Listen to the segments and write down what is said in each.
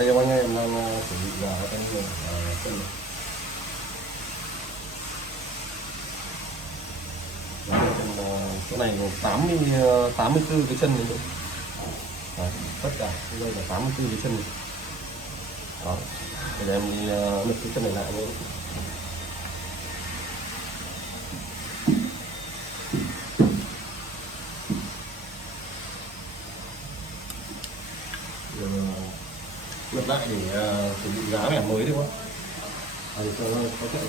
Đây anh em đang chuẩn bị gà anh cân này. Chỗ này gồm 84 cái chân này. Đấy, tất cả đây là 84 cái chân này. Đó, để em đi nực cái chân này lại nữa. Lật lại để chuẩn bị giá mẻ mới đúng không? Để cho nó có chạy.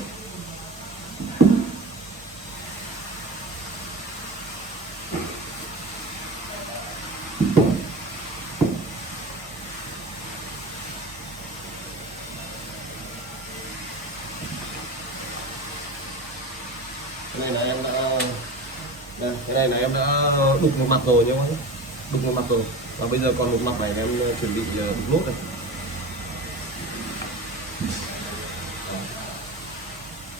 Cái này là em đã cái này là em đã đục một mặt rồi nhá các bác, đục một mặt rồi và bây giờ còn một mặt này em chuẩn bị đục nốt này.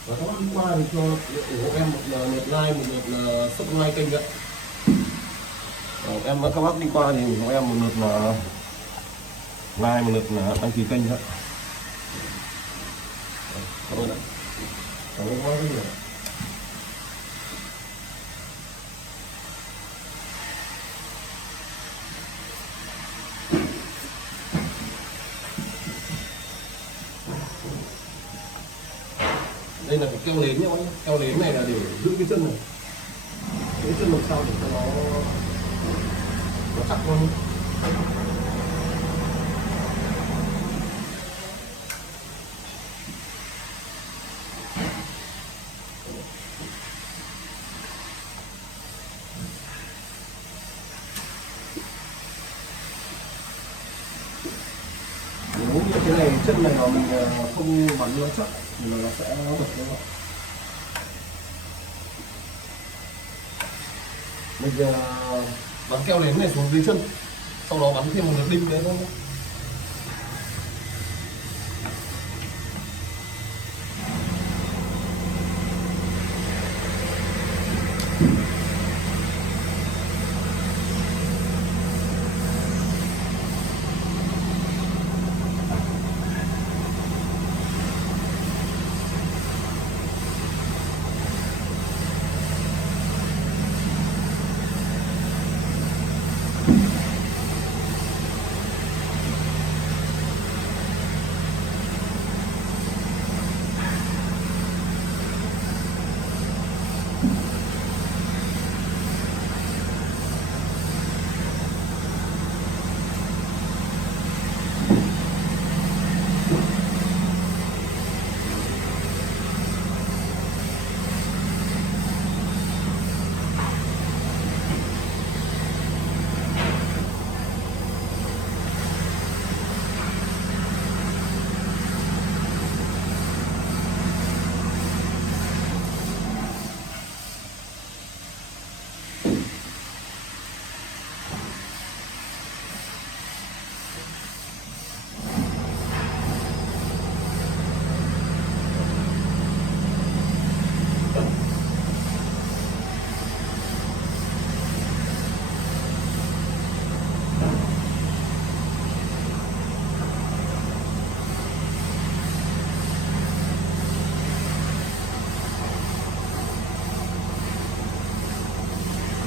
Và các bác đi qua thì cho ủng hộ em một lượt like, một lượt subscribe kênh ạ. Em các bác đi qua thì ủng hộ em một lượt là like, một lượt là đăng ký kênh ạ. Cảm ơn ạ. Cảm ơn các bác rất nhiều. Đây là cái keo nến nhá các bác. Keo nến này là để giữ cái chân này, cái chân làm sao để cho nó chắc hơn. Nếu như cái này chân này mà mình không bắn nó chắc thì nó sẽ bật ra. Mình bắn keo nến này xuống dưới chân, sau đó bắn thêm một lượt đinh nữa thôi.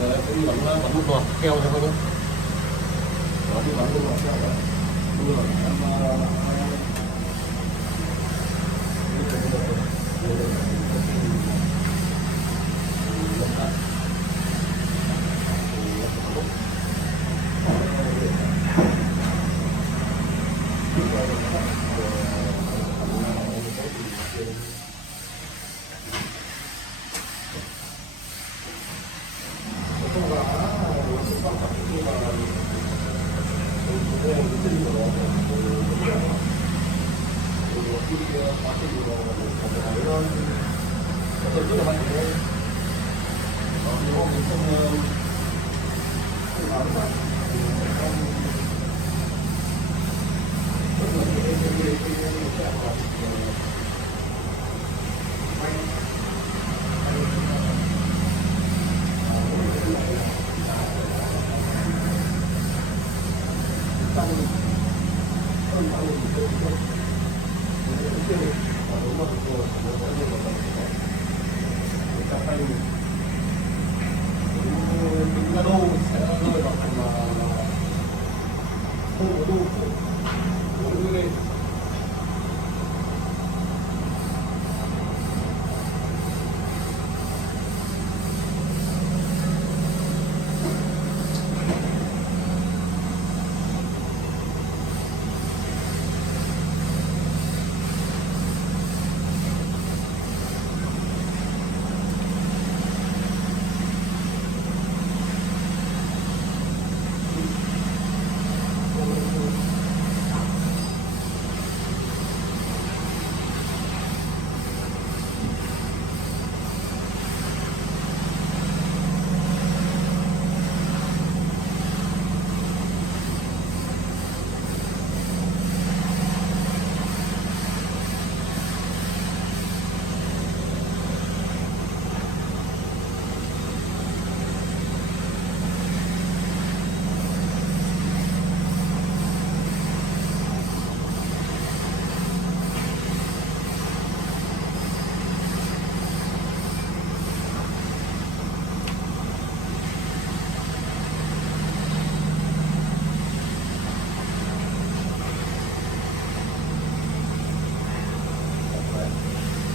Đấy, đi bắn một loạt keo cho các nhé. Đó, đi bắn một loạt keo đấy. Bây giờ Gado sẽ rơi vào thành không có đu của lên.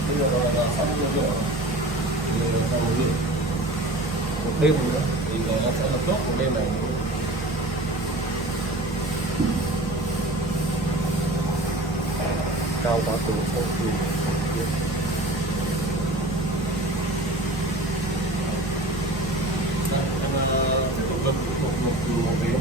Bây giờ là xong rồi, một đêm nữa thì nó sẽ là chốt một đêm này. Cao quá từ không thì tiếp tục lập một bến.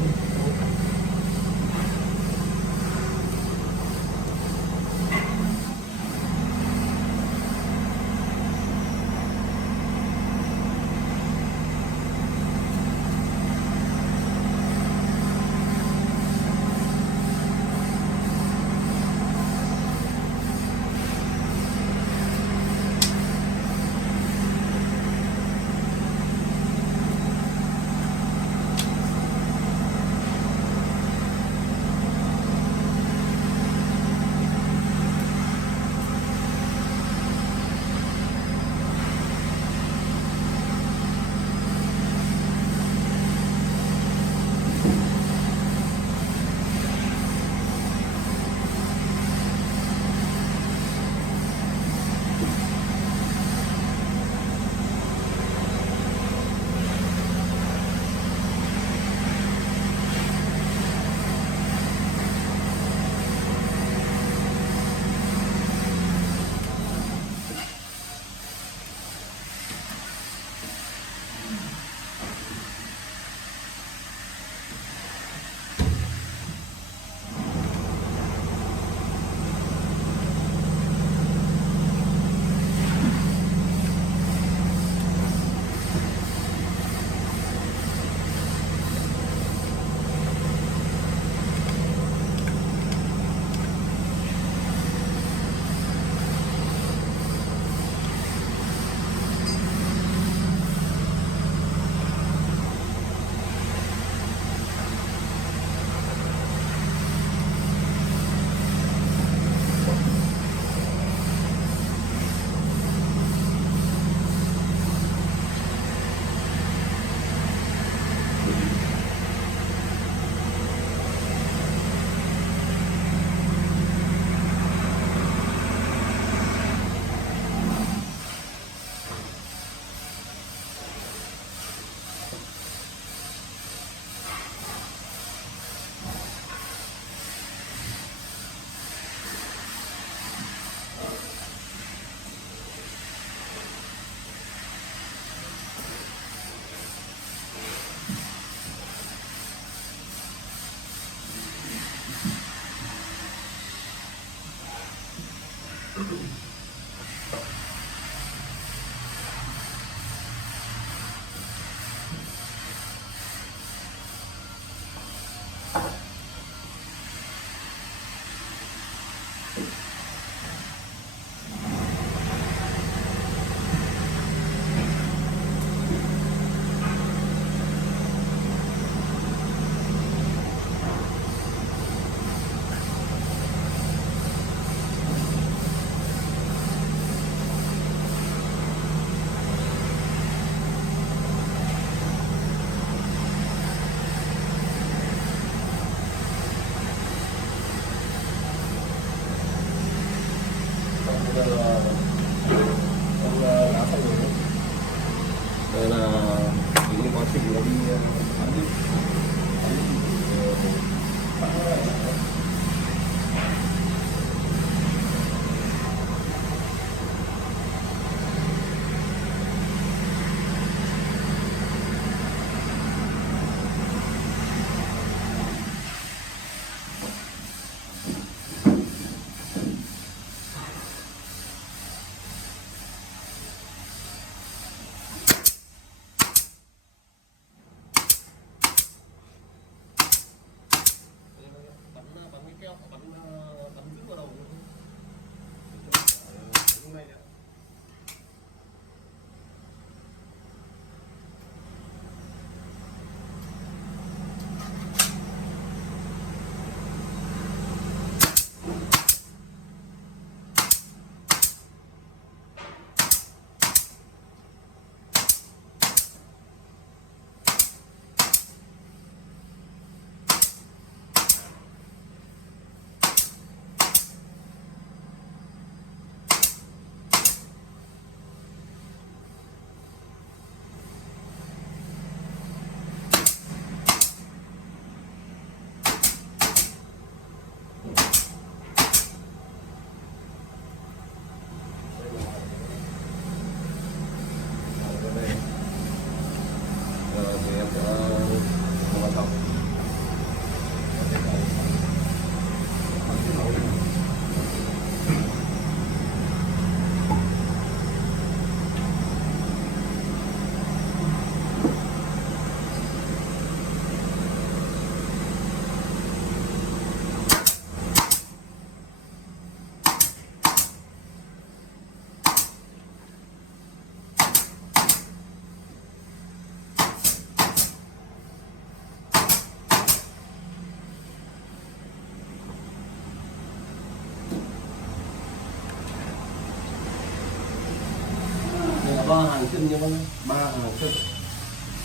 hàng chân như vậy, ba hàng chân,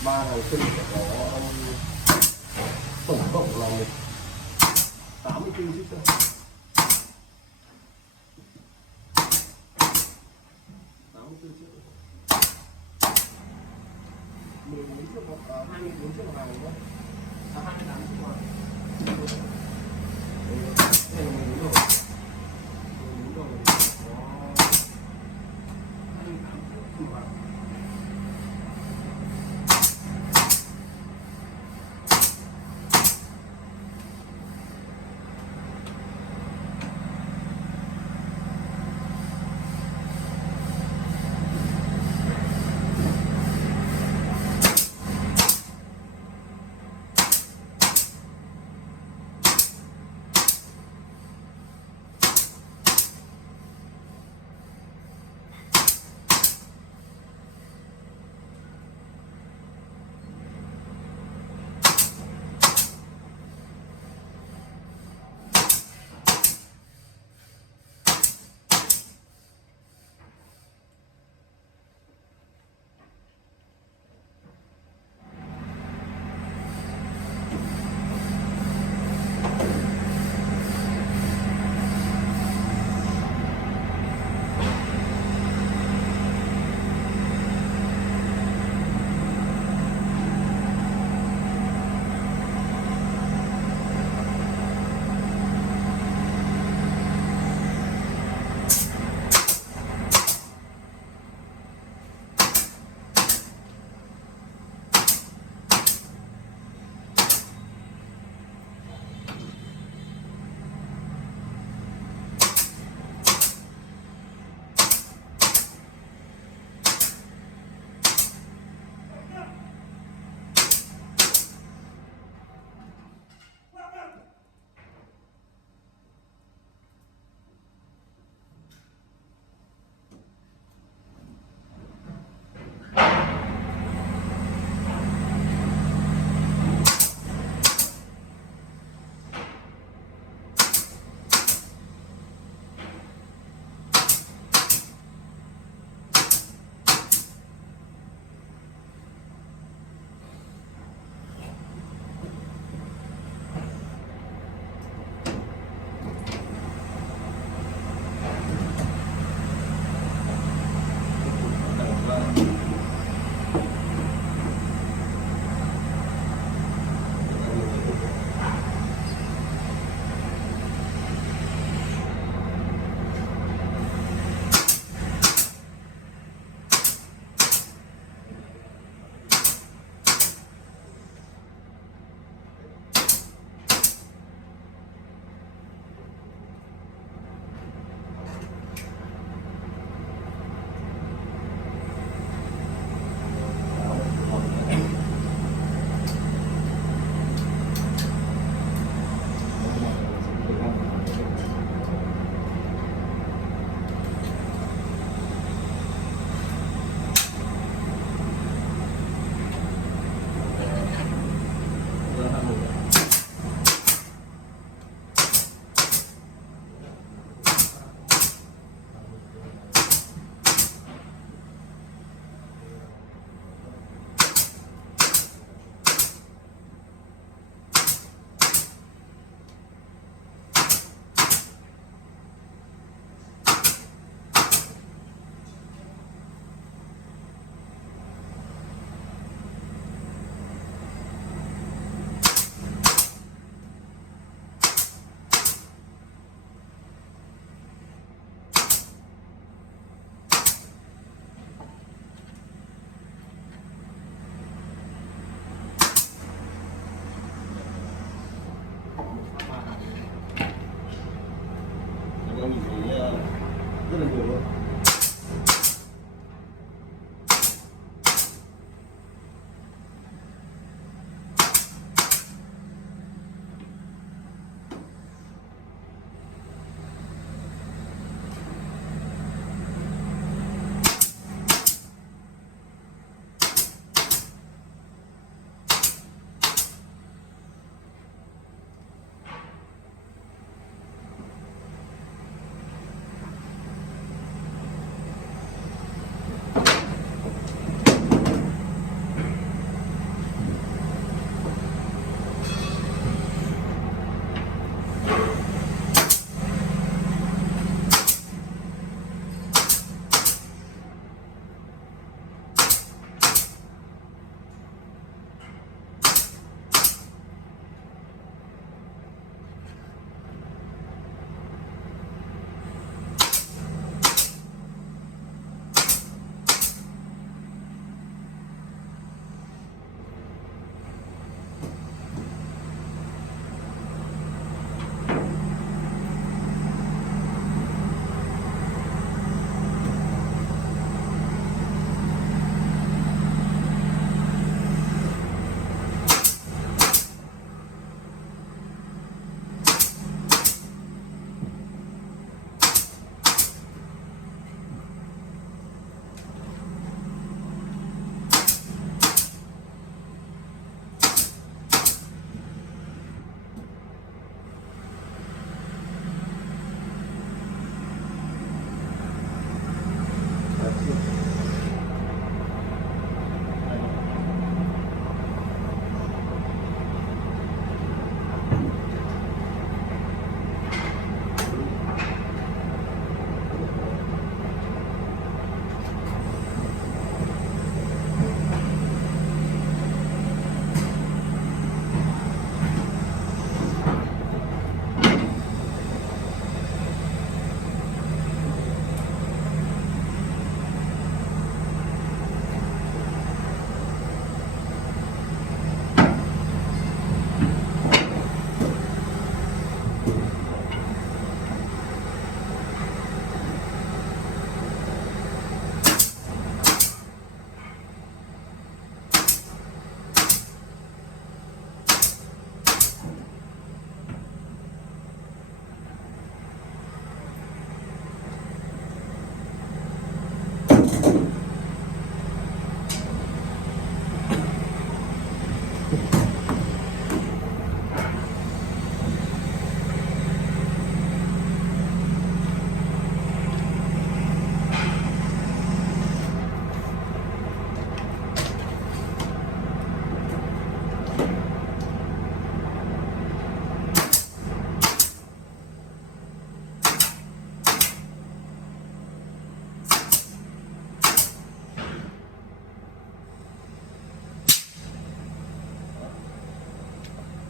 ba hàng chân có tổng cộng là 84 chiếc xe. 84 chiếc. 14 chiếc hoặc 24 chiếc hàng nữa. 28 chiếc hàng. Đây là 14 rồi. 14 rồi. Có 28 chiếc hàng. rất là nhiều luôn.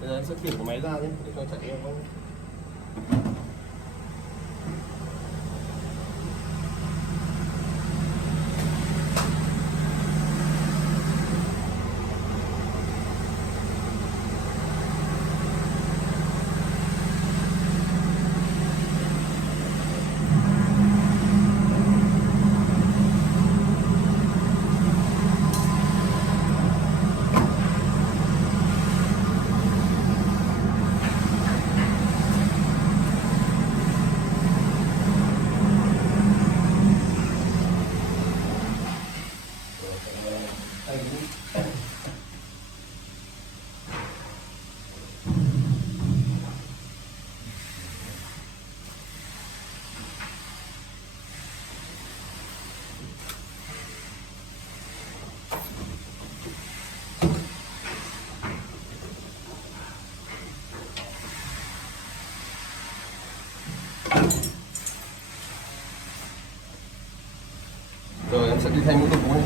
Bây giờ anh sẽ chuyển cái máy ra nhé để cho chạy em không. Rồi em sẽ đi thay mũi đầu cú này.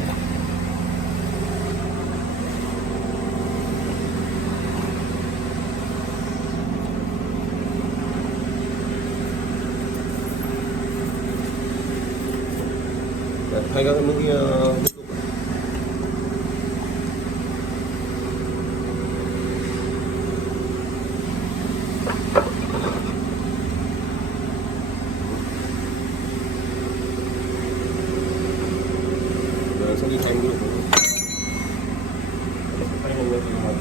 Để thay các mũi liên tục. Rồi sẽ đi thay mũi đầu cú. Thay nhanh lên thì mà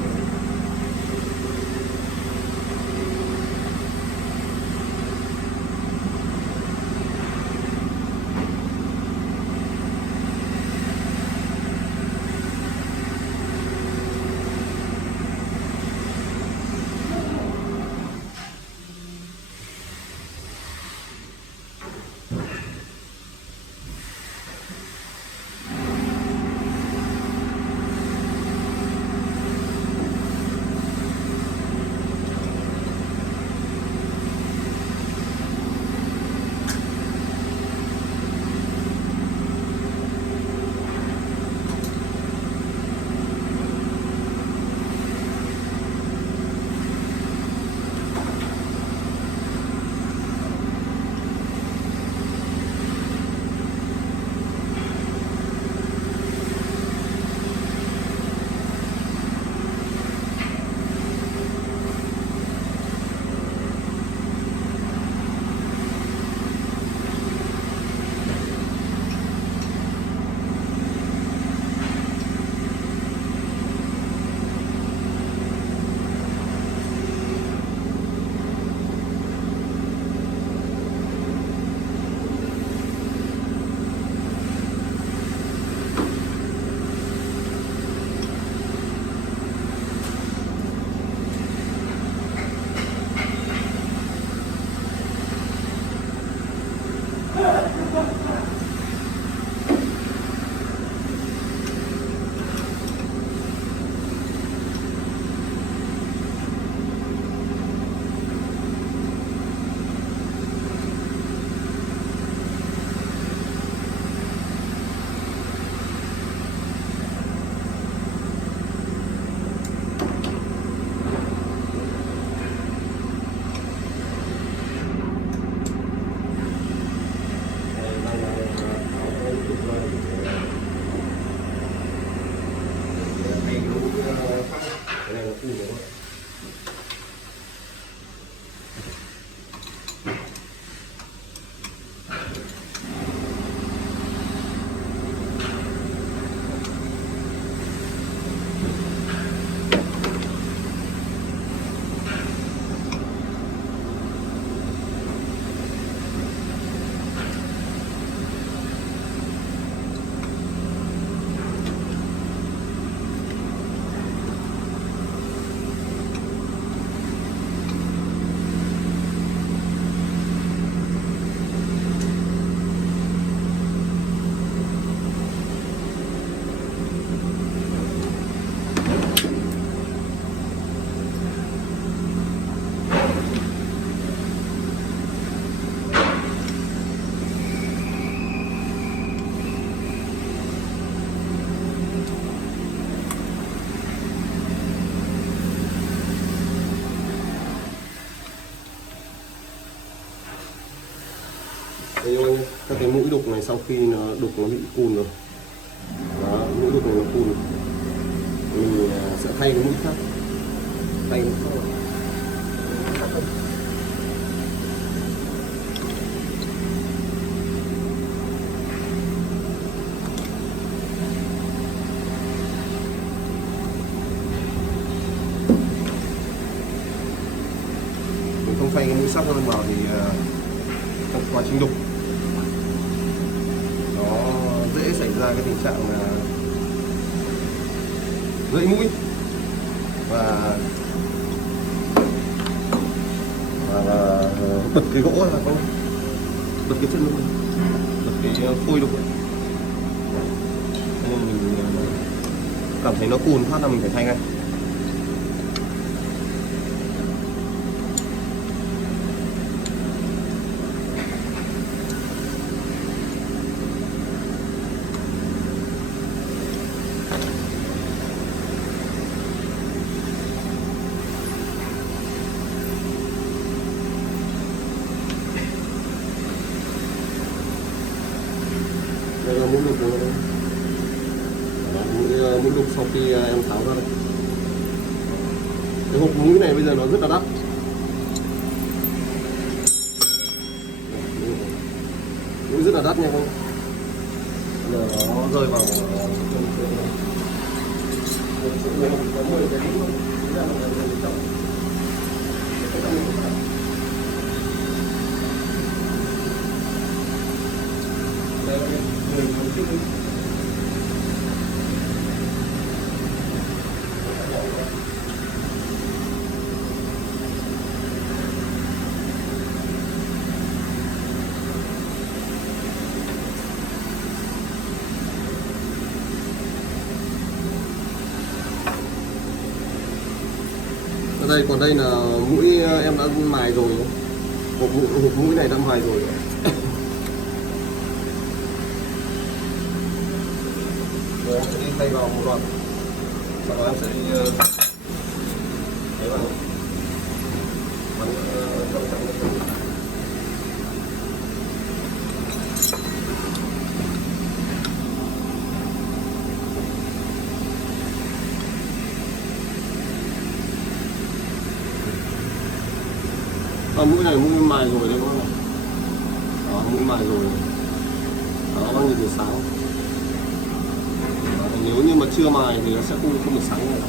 Đây anh nhé, các cái mũi đục này sau khi đục nó bị cùn rồi, đó, mũi đục này nó cùn, mình sẽ thay cái mũi khác, thay cái mũi khác. Mình không thay cái mũi sắc hơn vào thì trong quá trình đục nó dễ xảy ra cái tình trạng là gãy mũi và bật cái gỗ ra, không bật cái chân luôn, bật cái phôi đục. Nên mình cảm thấy nó cùn phát là mình phải thay ngay. Đây là mũi đục của nó đây. Đó, mũi đục sau khi em tháo ra đây. Cái hộp mũi này bây giờ nó rất là đắt. Mũi rất là đắt nha các bạn. Giờ nó rơi vào ở đây, còn đây là mũi em đã mài rồi, hộp mũi này đã mài rồi. Rồi em sẽ đi thay vào một loạt, sau đó em sẽ đi thấy vào bắn trong mũi này mũi mài rồi đấy các bạn. Đó, mũi mài rồi. Đó, nó nhìn được sáng. Đó, nếu như mà chưa mài thì nó sẽ không được sáng này.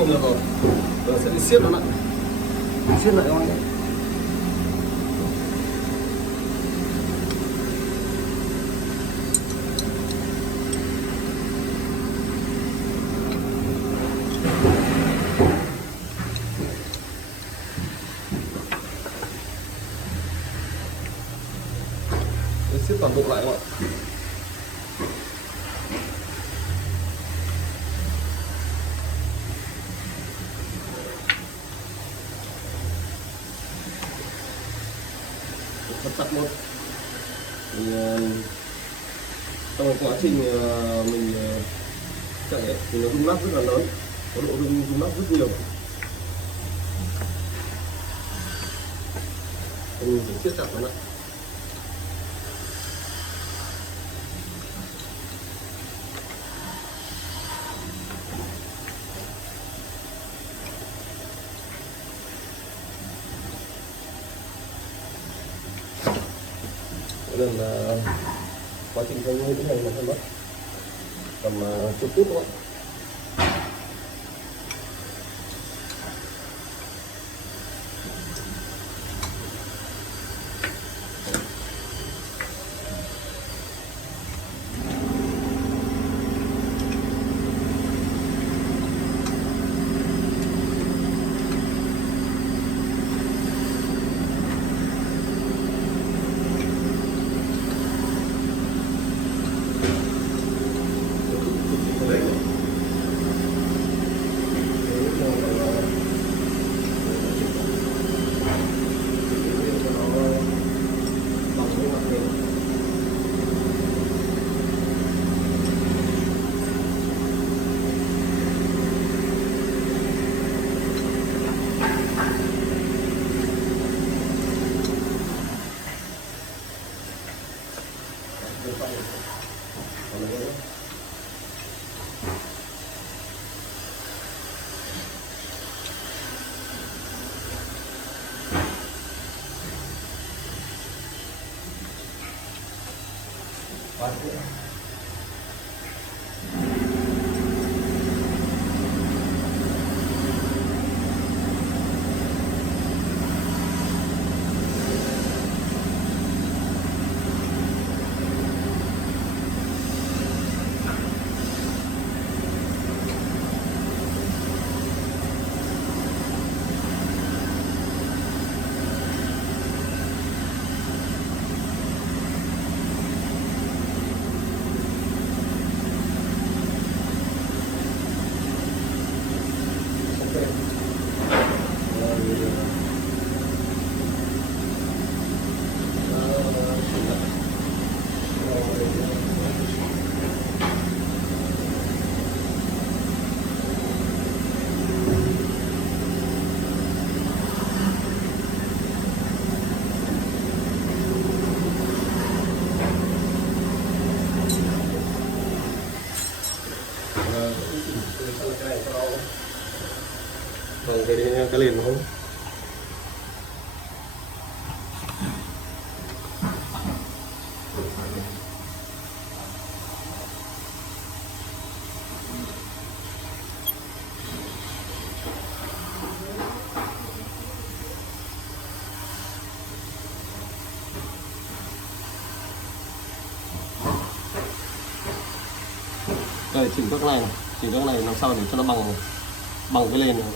không được rồi, giờ sẽ đi siết nó lại, siết lại thôi. Siết toàn bộ lại các bạn. Thật chặt luôn. Thì, trong quá trình mình chạy ấy, thì nó rung lắc rất là lớn, có độ rung lắc rất nhiều. Mình phải siết chặt nó lại. Nên là quá trình thay như thế này là hơi mất tầm chục phút các bạn. Bằng cái liền không? Đây chỉnh các này, chỉnh các này làm sao để cho nó bằng cái lên này.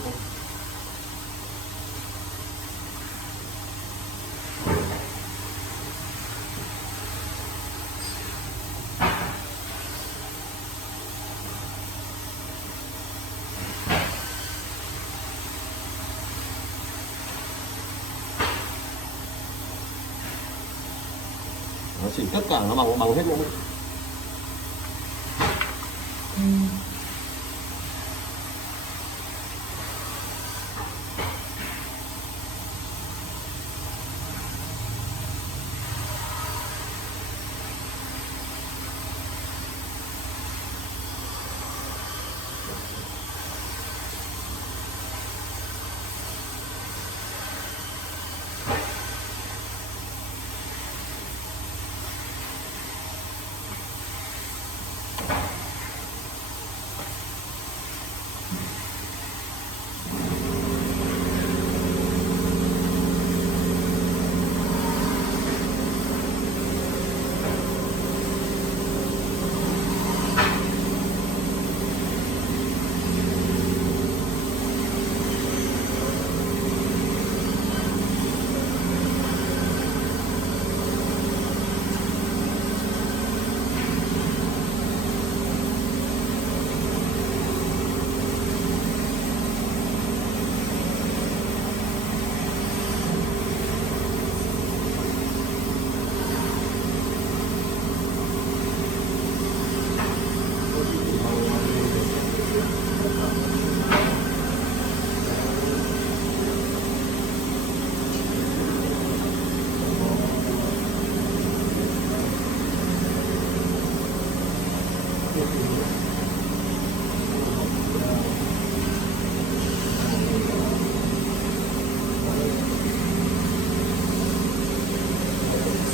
Nó chỉnh tất cả nó bằng hết luôn.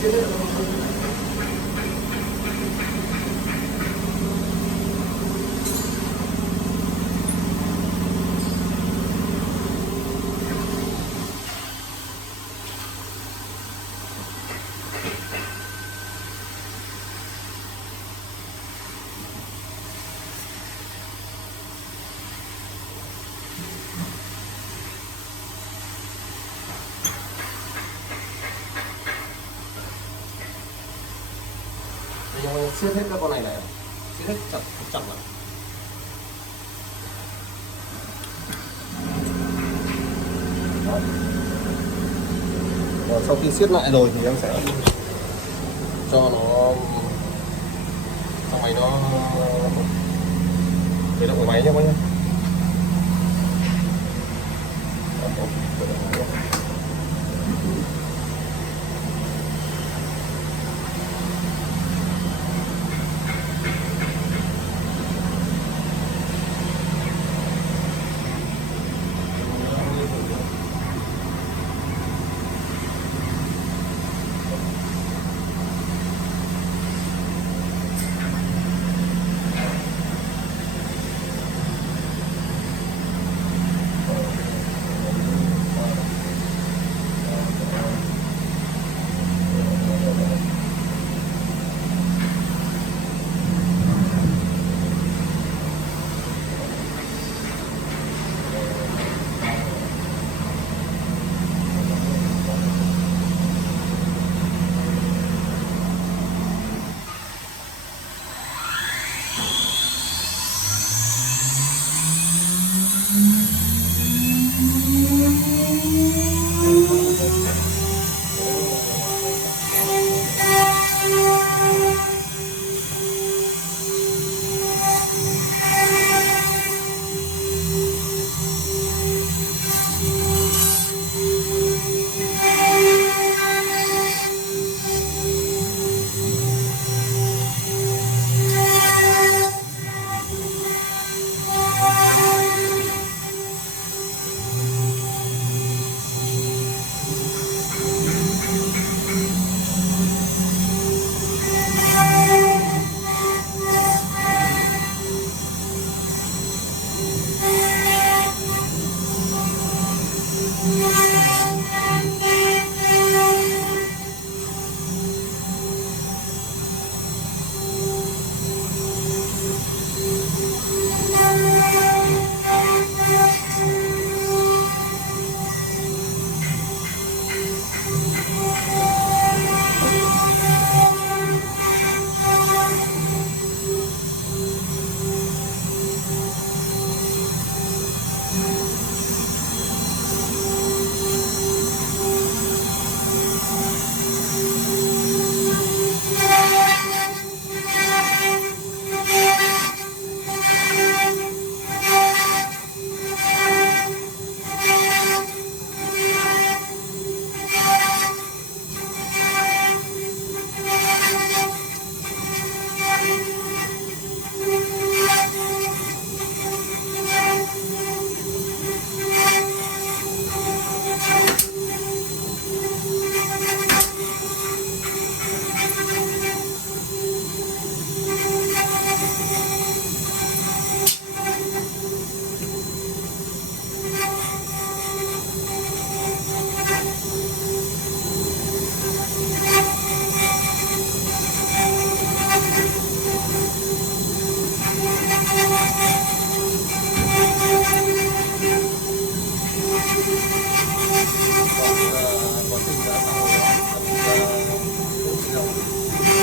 siết hết. Mình siết hết các con này lại, siết hết chặt chặt lại. Đó. Và sau khi siết lại rồi thì em sẽ cho nó trong máy nó khởi động cái máy nhé các bác nhé.